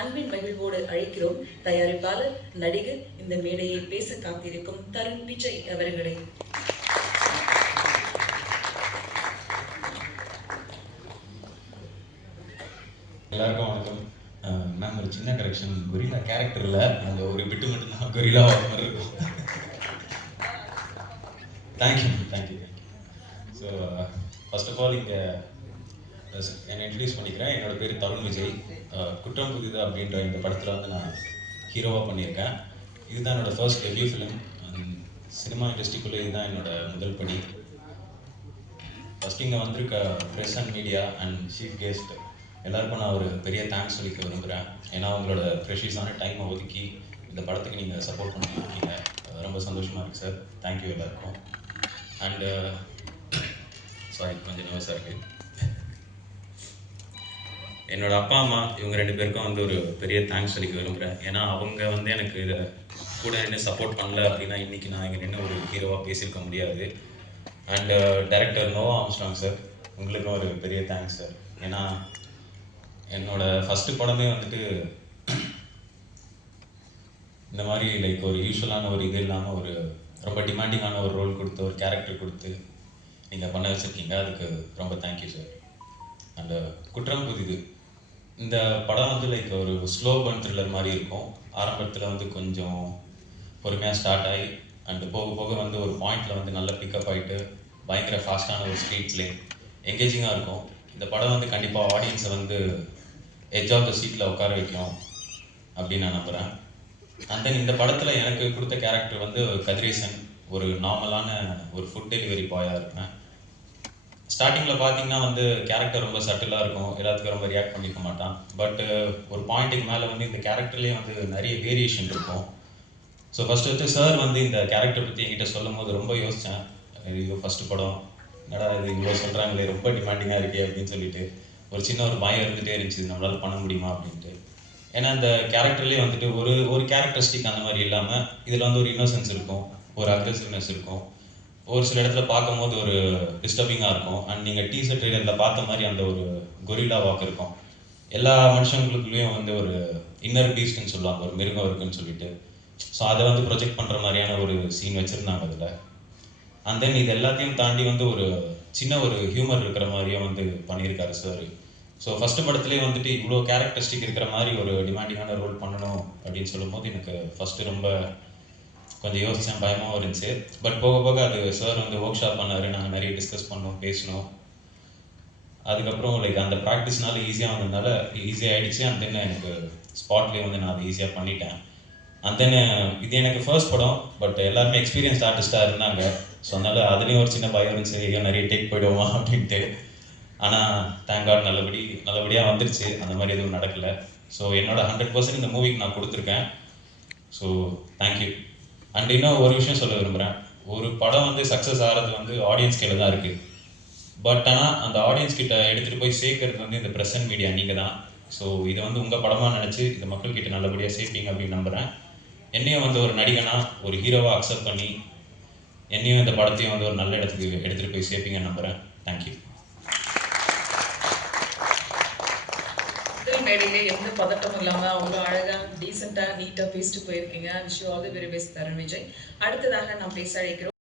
அன்பின் மகிழ்வோடு அழைக்கிறோம் தயாரிப்பாளர் நடிகர் இந்த மேடையை பேச காத்திருக்கும் தருண் விஜய் அவர்களை. எல்லாருக்கும் வணக்கம். மேம் ஒரு சின்ன கரெக்ஷன், கொரில்லா கேரக்டரில் அந்த ஒரு பிட்டு மட்டும்தான் கொரில்லா வாக் மாதிரி இருக்கும். Thank you. So first of all இங்கே என்னை இன்ட்ரடியூஸ் பண்ணிக்கிறேன். என்னோட பேர் தருண் விஜய். குற்றம் புதிது அப்படின்ற இந்த படத்தில் வந்து நான் ஹீரோவாக பண்ணியிருக்கேன். இதுதான் என்னோடய ஃபர்ஸ்ட் டெபியூ ஃபிலிம். சினிமா இண்டஸ்ட்ரிக்குள்ளே இதுதான் என்னோடய முதல் படி. ஃபஸ்ட் இங்கே வந்திருக்க press and media and chief guest எல்லாருக்கும் நான் ஒரு பெரிய தேங்க்ஸ் சொல்லிக்க விரும்புகிறேன். ஏன்னா அவங்களோட ப்ரெஷியஸான டைமை ஒதுக்கி இந்த படத்துக்கு நீங்கள் சப்போர்ட் பண்ணியிருக்கீங்க. ரொம்ப சந்தோஷமாக இருக்குது சார். தேங்க்யூ எல்லாருக்கும். அண்டு சாரி, கொஞ்சம் நர்வஸாக இருக்குது. என்னோடய அப்பா அம்மா இவங்க ரெண்டு பேருக்கும் வந்து ஒரு பெரிய தேங்க்ஸ் சொல்லிக்க விரும்புகிறேன். ஏன்னா அவங்க வந்து எனக்கு இதை கூட நின்று சப்போர்ட் பண்ணல அப்படின்னா இன்றைக்கி நான் இங்கே நின்று ஒரு ஹீரோவாக பேசியிருக்க முடியாது. And director Noah Armstrong sir, உங்களுக்கும் ஒரு பெரிய தேங்க்ஸ் சார். ஏன்னா என்னோடய ஃபஸ்ட்டு படமே வந்துட்டு இந்த மாதிரி லைக் ஒரு யூஸ்வலான ஒரு இது இல்லாமல் ஒரு ரொம்ப டிமாண்டிங்கான ஒரு ரோல் கொடுத்து ஒரு கேரக்டர் கொடுத்து நீங்கள் பண்ண வச்சுருக்கீங்க. அதுக்கு ரொம்ப தேங்க்யூ சார். அண்டு குற்றம் புதிது இந்த படம் வந்து லைக் ஒரு ஸ்லோ பர்ன் த்ரில்லர் மாதிரி இருக்கும். ஆரம்பத்தில் வந்து கொஞ்சம் பொறுமையாக ஸ்டார்ட் ஆகி அண்டு போக போக வந்து ஒரு பாயிண்டில் வந்து நல்லா பிக்கப் ஆகிட்டு பயங்கர ஃபாஸ்ட்டான ஒரு ஸ்ட்ரீட் ப்ளே எங்கேஜிங்காக இருக்கும். இந்த படம் வந்து கண்டிப்பாக ஆடியன்ஸை வந்து எட்ஜ் ஆஃப் த சீட்டில் உட்கார வைக்கும் அப்படின்னு நான் நம்புகிறேன். அண்ட் தென் இந்த படத்தில் எனக்கு கொடுத்த கேரக்டர் வந்து கதிரேசன், ஒரு நார்மலான ஒரு ஃபுட் டெலிவரி பாயாக இருப்பேன். ஸ்டார்டிங்கில் பார்த்தீங்கன்னா வந்து கேரக்டர் ரொம்ப சட்டிலாக இருக்கும், எல்லாத்துக்கும் ரொம்ப ரியாக்ட் பண்ணிக்க மாட்டான். பட் ஒரு பாயிண்ட்டுக்கு மேலே வந்து இந்த கேரக்டர்லேயே வந்து நிறைய வேரியேஷன் இருக்கும். ஸோ ஃபஸ்ட்டு சார் வந்து இந்த கேரக்டர் பற்றி என்கிட்ட சொல்லும் போது ரொம்ப யோசித்தேன். இது ஃபஸ்ட்டு படம், என்னடா இது இவ்வளோ சொல்கிறாங்களே, ரொம்ப டிமாண்டிங்காக இருக்கே அப்படின்னு சொல்லிட்டு ஒரு சின்ன ஒரு பயம் இருந்துகிட்டே இருந்துச்சு, நம்மளால் பண்ண முடியுமா அப்படின்ட்டு. ஏன்னா இந்த கேரக்டர்லேயே வந்துட்டு ஒரு கேரக்டரிஸ்டிக் அந்த மாதிரி இல்லாமல் இதில் வந்து ஒரு இன்னோசன்ஸ் இருக்கும், ஒரு அக்ரெசிவ்னஸ் இருக்கும், ஒரு சில இடத்துல பார்க்கும்போது ஒரு டிஸ்டர்பிங்காக இருக்கும். அண்ட் நீங்கள் டீசர் ட்ரெய்லரில் பார்த்த மாதிரி அந்த ஒரு கொரில்லா வாக் இருக்கும். எல்லா மனுஷங்களுக்குள்ளேயும் வந்து ஒரு இன்னர் பீஸ்ட்னு சொல்லுவாங்க, ஒரு மிருகம் இருக்குன்னு சொல்லிட்டு. ஸோ அதை வந்து ப்ரொஜெக்ட் பண்ணுற மாதிரியான ஒரு சீன் வச்சுருந்தாங்க அதில். அண்ட் தென் இது எல்லாத்தையும் தாண்டி வந்து ஒரு சின்ன ஒரு ஹியூமர் இருக்கிற மாதிரியும் வந்து பண்ணியிருக்காரு சார். ஸோ ஃபஸ்ட்டு படத்துலேயே வந்துட்டு இவ்வளோ கேரக்டரிஸ்டிக் இருக்கிற மாதிரி ஒரு டிமாண்டிங்கான ரோல் பண்ணணும் அப்படின்னு சொல்லும்போது எனக்கு ஃபஸ்ட்டு ரொம்ப கொஞ்சம் யோசித்தேன், பயமாகவும் இருந்துச்சு. பட் போக போக அது சார் வந்து ஒர்க் ஷாப் பண்ணார், நாங்கள் நிறைய டிஸ்கஸ் பண்ணோம், பேசினோம். அதுக்கப்புறம் லைக் அந்த ப்ராக்டிஸ்னால ஈஸியாக வந்ததுனால ஈஸியாக ஆகிடுச்சு. அண்ட் தென் எனக்கு ஸ்பாட்லேயே வந்து நான் அதை ஈஸியாக பண்ணிட்டேன். அண்ட் தென் இது எனக்கு ஃபர்ஸ்ட் படம், பட் எல்லாருமே எக்ஸ்பீரியன்ஸ் ஆர்டிஸ்ட்டாக இருந்தாங்க. ஸோ அதனால் அதுலேயும் ஒரு சின்ன பயம் இருந்துச்சு, ஐயோ நிறைய டேக் போயிடுவோமா அப்படின்ட்டு. ஆனால் தேங்க் காட் நல்லபடியாக வந்துருச்சு, அந்த மாதிரி எதுவும் நடக்கலை. ஸோ என்னோட 100% இந்த மூவிக்கு நான் கொடுத்துருக்கேன். So thank you. அண்ட் இன்னும் ஒரு விஷயம் சொல்ல விரும்புகிறேன். ஒரு படம் வந்து சக்ஸஸ் ஆகிறது வந்து ஆடியன்ஸ் கையில் தான் இருக்குது. பட் ஆனால் அந்த ஆடியன்ஸ் கிட்ட எடுத்துகிட்டு போய் சேர்க்கறது வந்து இந்த ப்ரெஸ் அண்ட் மீடியா நீங்கள் தான். ஸோ இதை வந்து உங்கள் படமாக நினச்சி இந்த மக்கள்கிட்ட நல்லபடியாக சேர்ப்பீங்க அப்படின்னு நம்புகிறேன். என்னையும் வந்து ஒரு நடிகனாக ஒரு ஹீரோவாக அக்செப்ட் பண்ணி என்னையும் இந்த படத்தையும் வந்து ஒரு நல்ல இடத்துக்கு எடுத்துகிட்டு போய் சேர்ப்பீங்கன்னு நம்புகிறேன். தேங்க்யூ. மேடையிலே எந்த பதட்டமும் இல்லாமல் அவ்வளோ அழகாக டீசெண்டாக நீட்டாக பேசிட்டு போயிருக்கீங்க. Wish you all the very best Tarun Vijay. அடுத்ததாக நாம் பேச அழைக்கிறோம்